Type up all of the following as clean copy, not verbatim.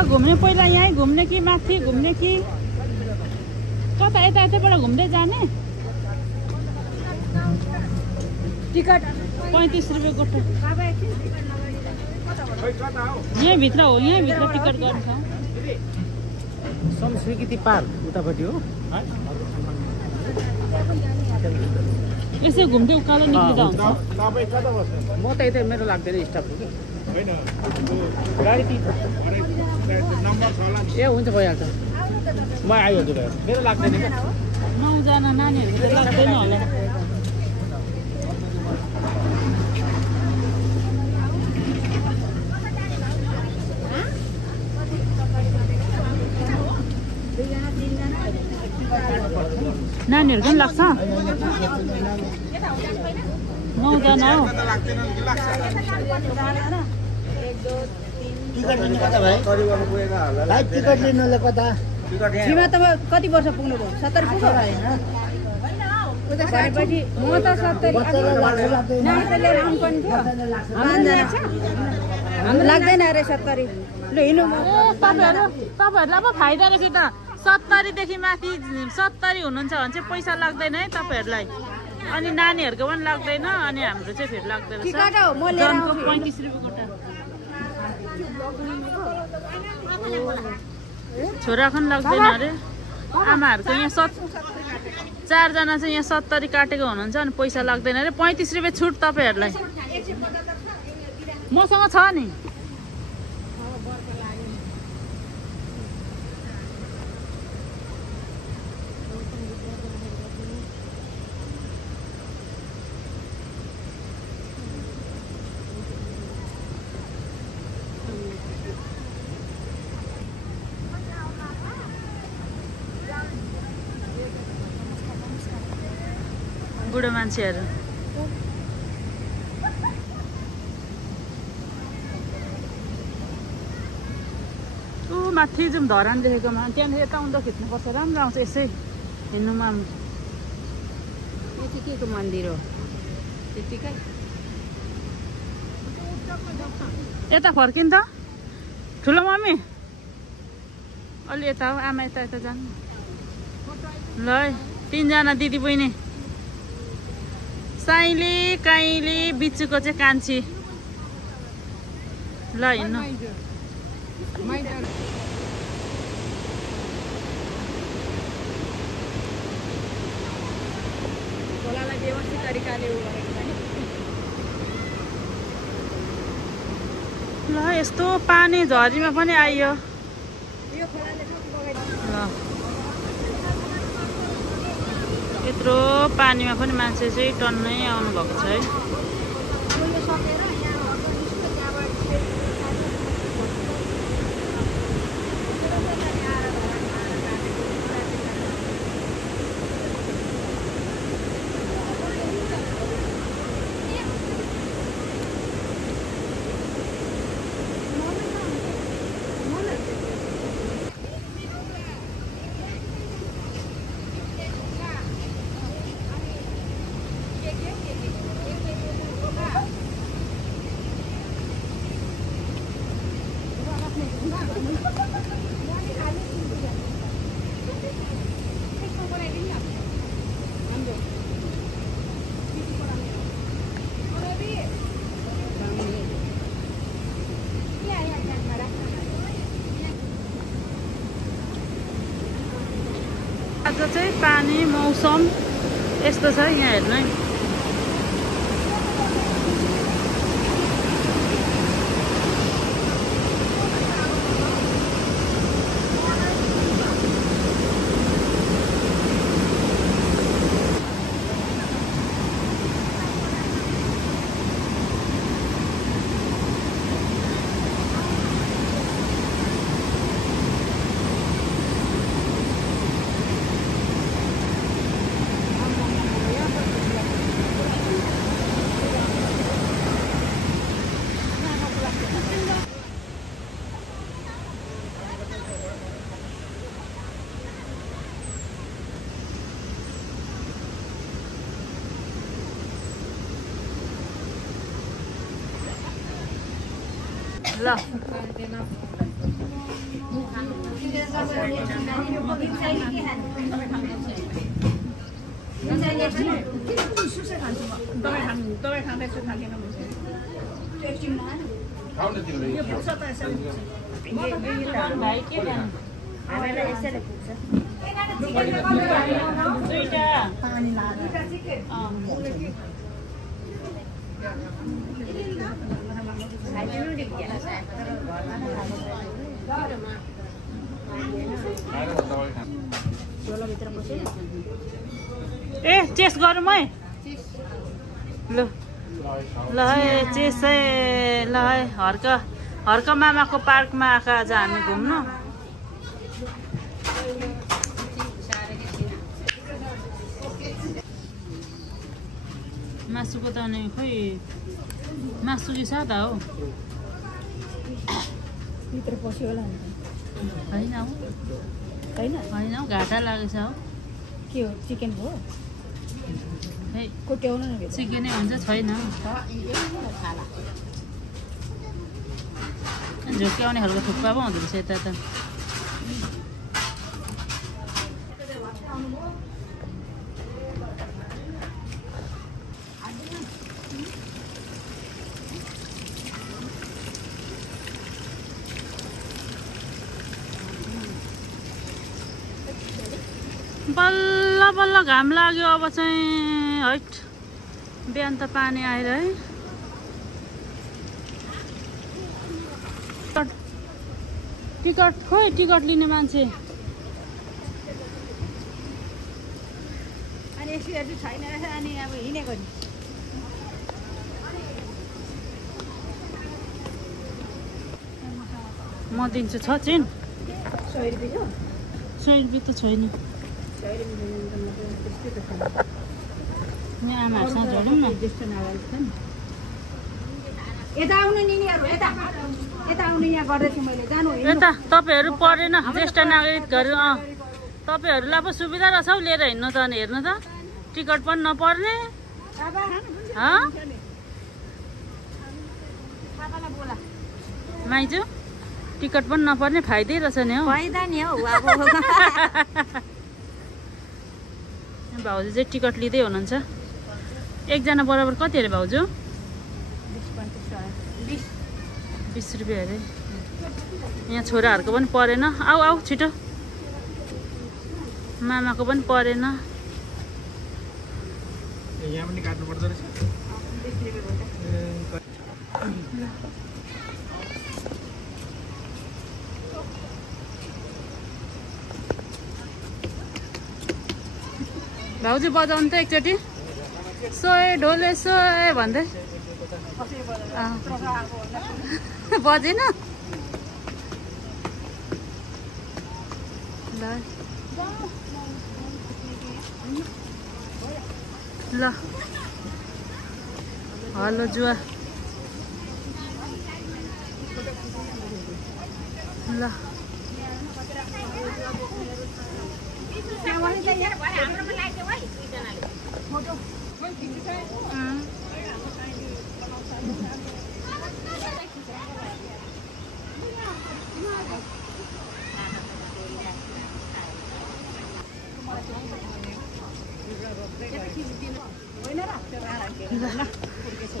कता घुम्ने पहिला यहीँ घुम्ने कि माथि घुम्ने कि कता यताबाट घुम्दै जाने टिकट 35 रुपियाँ गोटा यहीँ भित्र हो यहीँ भित्र टिकट गर्छ संस्कृति पार्क उतापट्टि हो यसो घुम्दै उकालो निक्लिँदा हुन्छ म त यतै मेरो लाग्दैन स्टाफ हो कि गाडी ए हुन्छ भइहाल्छ म आइहाल्छु मेरो लाग्दैन क्या 9 जना नानीहरुको त लाग्दैन होला नानीहरुको पनि लाग्छ 9 जना हो टिकट लिनु कता भाइ भाइ टिकट लिनुले कता सीमा त कति वर्ष पुग्नु भयो 70 पुग्यो हैन भनेपछि म त 70 नानीले लिएर आउनु पनि थियो हाम्रो लाग्दैन अरे 70 ल हिँड्नु तपाईहरुलाई पो फाइदा रहेछ त 70 देखि माथि 70 हुनुहुन्छ भने चाहिँ पैसा लाग्दैन है तपाईहरुलाई अनि नानीहरुको पनि लाग्दैन अनि हाम्रो चाहिँ फेरि लाग्दैन टिकट हो म लिएर जनको 35 रुपैयाँ गोटा छोराको पनि लाग्दैन अरे आमाहरुको यहाँ 4 जना चाहिँ यहाँ 70 काटेको हुनुहुन्छ अनि पैसा लाग्दैन अरे 35 रुपैयाँ छुट तपाईहरुलाई मसँग छ नि बुढो मान्छेहरु माथि जाउँ धरान देखेकोमा त्यहाँनिर यता उता खिच्नुपर्छ राम्रो आउँछ यसै हिँड्नुमा यो चाहिँ के को मन्दिर हो त्यतिकै यता फर्किन त ठुलो मम्मी अलि यता हो आमा यता यता जानु ल 3 जना दिदी बहिनी साइली काइली बिचुको चाहिँ कान्छी ल हिँड्नु खोलालाई व्यवस्थित तरिकाले ल यस्तो पानी झरीमा पनि आइयो ल यत्रो पानीमा पनि मान्छे चाहिँ टन्नै आउनु भएको छ है आज चाहिँ पानी मौसम यस्तो छ यहाँ हेर्नु है ल भाइ के खानु ए चेस गरौँ है ल ल है चेस है ल है हर्क मामाको पार्कमा आएको आज हामी घुम्नु मासुको त अनि खोइ मासु कि सादा हो भित्र पस्यो होला नि होइन हौ हैन होइन हौ घाटा लागेछ हौ के हो चिकन हो है कोट्याउनु न भित्र चिकनै हुन्छ छैन झुक्क्याउने खालको थुक्पा पो हुँदो रहेछ यता त बल्ल बल्ल घाम लाग्यो अब चाहिँ हैट बिहान त पानी आएर है टिकट खोइ टिकट लिने मान्छे अनि यसरी छैन अनि अब हिँडेको नि म दिन्छु 6 चिन 100 रुपैयाँ 100 रुपियाँ त छैन यहाँ आमाहरूसँग झडौँ न यता आउनु नि यता यता आउनु यहाँ गर्दैछु मैले जानु यता तपाईँहरू परेन ज्येष्ठ नागरिकहरू तपाईँहरूलाई पो सुविधा रहेछ हौ लिएर हिँड्नु त अनि हेर्नु त टिकट पनि नपर्ने माइजू टिकट पनि नपर्ने फाइदै रहेछ नि हौ फाइदा नि हौ अब भाउजू चाहिँ टिकट लिँदै हुनुहुन्छ एकजना बराबर कति अरे भाउजू 20 रुपियाँ अरे यहाँ छोराहरूको पनि परेन आऊ आऊ छिटो मामाको पनि परेन यहाँ पनि काट्नु पर्दो रहेछ भाउजू बजाउनु त एकचोटि सोए ढोले सोए भन्दै बजेन ल हेलो जुवा ल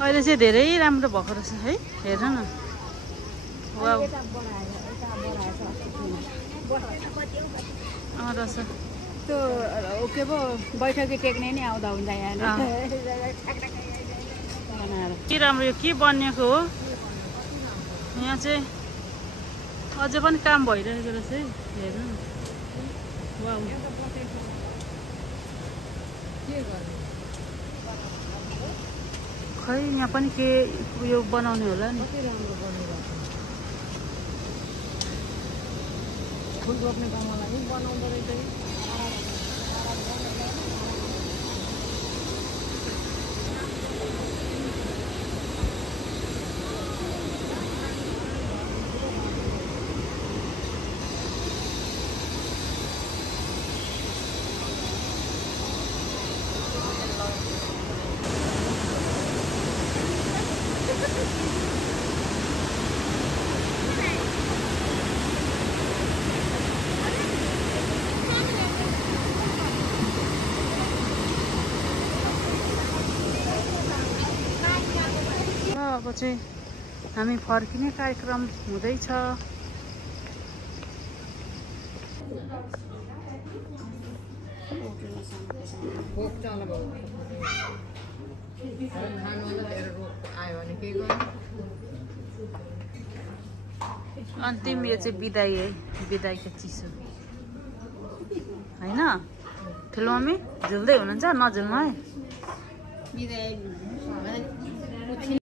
अहिले चाहिँ धेरै राम्रो भएको रहेछ है हेर न वाउ रहेछ त्यो के पो बैठकी टेक्ने नि आउँदा हुन्छ यहाँ के राम्रो यो के बनिएको हो यहाँ चाहिँ अझै पनि काम भइरहेको रहेछ है हेर्नु न वाउ खै यहाँ पनि के उयो बनाउने होला नि फुल रोप्ने काममा लागि बनाउँदो रहेछ अब चाहिँ हामी फर्किने कार्यक्रम हुँदैछ। अन्तिम यो चाहिँ बिदाई है, बिदाईको चिसो होइन। ठुलो मम्मी झुल्दै हुनुहुन्छ, नझुल्नु है।